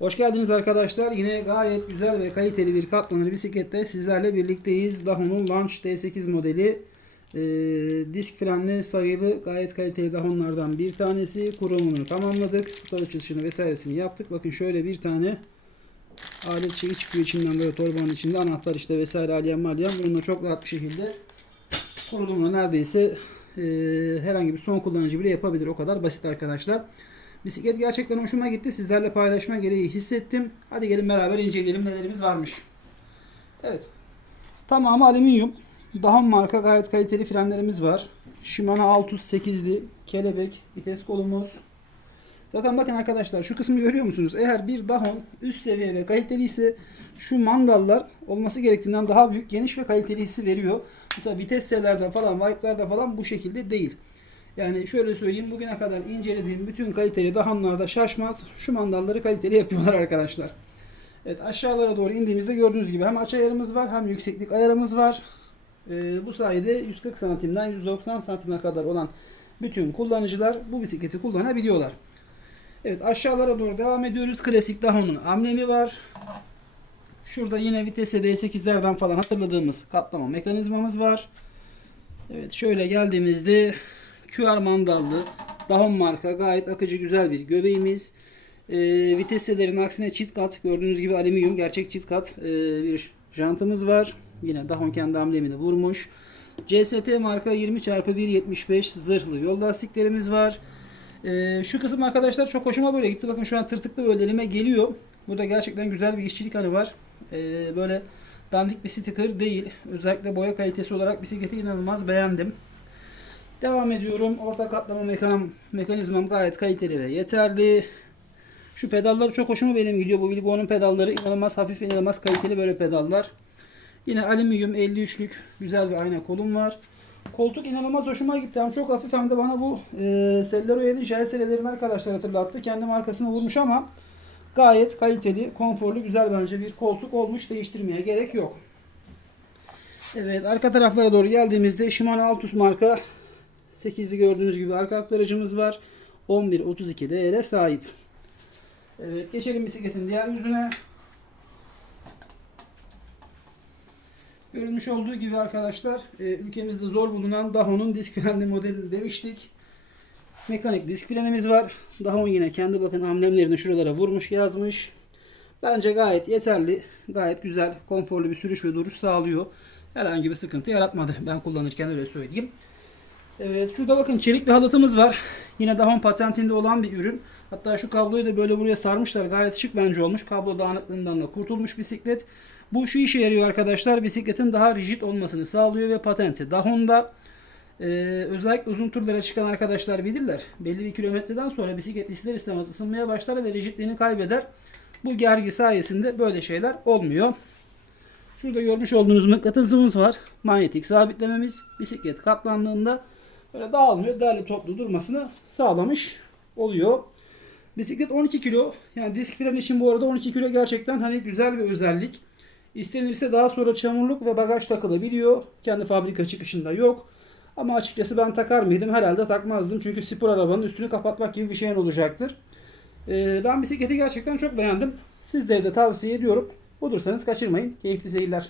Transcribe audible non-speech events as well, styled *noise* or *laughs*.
Hoş geldiniz arkadaşlar. Yine gayet güzel ve kaliteli bir katlanır bisiklette sizlerle birlikteyiz. Dahon'un Launch D8 modeli. Ee, disk frenli sayılı gayet kaliteli Dahon'lardan bir tanesi. Kurumunu tamamladık. Kutu açılışını vesairesini yaptık. Bakın şöyle bir tane alet şeyi çıkıyor içinden böyle torbanın içinde. Anahtar işte vesaire alyan malyan. Bununla çok rahat bir şekilde kurulumunu neredeyse e, herhangi bir son kullanıcı bile yapabilir. O kadar basit arkadaşlar. Bisiklet gerçekten hoşuma gitti. Sizlerle paylaşma gereği hissettim. Hadi gelin beraber inceleyelim nelerimiz varmış. Evet. Tamamı alüminyum. Dahon marka gayet kaliteli frenlerimiz var. Shimano Altus 8'li kelebek vites kolumuz. Zaten bakın arkadaşlar şu kısmı görüyor musunuz? Eğer bir Dahon üst seviye ve kaliteli ise şu mandallar olması gerektiğinden daha büyük, geniş ve kaliteli hissi veriyor. Mesela vites sellerde falan, wipe'larda falan bu şekilde değil. Yani şöyle söyleyeyim bugüne kadar incelediğim bütün kaliteli dahanlarda şaşmaz. Şu mandalları kaliteli yapıyorlar *laughs* arkadaşlar. Evet aşağılara doğru indiğimizde gördüğünüz gibi hem açı ayarımız var hem yükseklik ayarımız var. Ee, bu sayede 140 santimden 190 santime kadar olan bütün kullanıcılar bu bisikleti kullanabiliyorlar. Evet aşağılara doğru devam ediyoruz. Klasik Dahon'un amblemi var. Şurada yine vitese D8'lerden falan hatırladığımız katlama mekanizmamız var. Evet şöyle geldiğimizde QR mandallı Dahon marka gayet akıcı güzel bir göbeğimiz. Ee, viteselerin aksine çift kat gördüğünüz gibi alüminyum gerçek çift kat ee, bir jantımız var. Yine Dahon kendi amblemini vurmuş. CST marka 20x1.75 zırhlı yol lastiklerimiz var. Ee, şu kısım arkadaşlar çok hoşuma böyle gitti. Bakın şu an tırtıklı böyle elime geliyor. Burada gerçekten güzel bir işçilik anı var. Ee, böyle dandik bir sticker değil. Özellikle boya kalitesi olarak bisikleti inanılmaz beğendim. Devam ediyorum. Orta katlama mekanım, mekanizmam gayet kaliteli ve yeterli. Şu pedalları çok hoşuma benim gidiyor. Bu Wilgo'nun pedalları inanılmaz hafif, inanılmaz kaliteli böyle pedallar. Yine alüminyum 53'lük güzel bir ayna kolum var. Koltuk inanılmaz hoşuma gitti. Hem çok hafif hem de bana bu e, Cellero 7 jel serilerini arkadaşlar hatırlattı. Kendi markasına vurmuş ama gayet kaliteli, konforlu, güzel bence bir koltuk olmuş. Değiştirmeye gerek yok. Evet arka taraflara doğru geldiğimizde Shimano Altus marka 8'li gördüğünüz gibi arka aktarıcımız var. 11.32 değere sahip. Evet geçelim bisikletin diğer yüzüne. Görülmüş olduğu gibi arkadaşlar e, ülkemizde zor bulunan Dahon'un disk frenli modeli demiştik. Mekanik disk frenimiz var. Dahon yine kendi bakın amblemlerini şuralara vurmuş yazmış. Bence gayet yeterli. Gayet güzel, konforlu bir sürüş ve duruş sağlıyor. Herhangi bir sıkıntı yaratmadı. Ben kullanırken öyle söyleyeyim. Evet şurada bakın çelik bir halatımız var. Yine Dahon patentinde olan bir ürün. Hatta şu kabloyu da böyle buraya sarmışlar. Gayet şık bence olmuş. Kablo dağınıklığından da kurtulmuş bisiklet. Bu şu işe yarıyor arkadaşlar. Bisikletin daha rigid olmasını sağlıyor ve patenti. Dahon'da e, özellikle uzun turlara çıkan arkadaşlar bilirler. Belli bir kilometreden sonra bisiklet ister istemez ısınmaya başlar ve rigidliğini kaybeder. Bu gergi sayesinde böyle şeyler olmuyor. Şurada görmüş olduğunuz mıknatısımız var. Manyetik sabitlememiz bisiklet katlandığında böyle dağılmıyor. Derli toplu durmasını sağlamış oluyor. Bisiklet 12 kilo. Yani disk fren için bu arada 12 kilo gerçekten hani güzel bir özellik. İstenirse daha sonra çamurluk ve bagaj takılabiliyor. Kendi fabrika çıkışında yok. Ama açıkçası ben takar mıydım? Herhalde takmazdım. Çünkü spor arabanın üstünü kapatmak gibi bir şeyin olacaktır. Ee, ben bisikleti gerçekten çok beğendim. Sizlere de tavsiye ediyorum. Bulursanız kaçırmayın. Keyifli seyirler.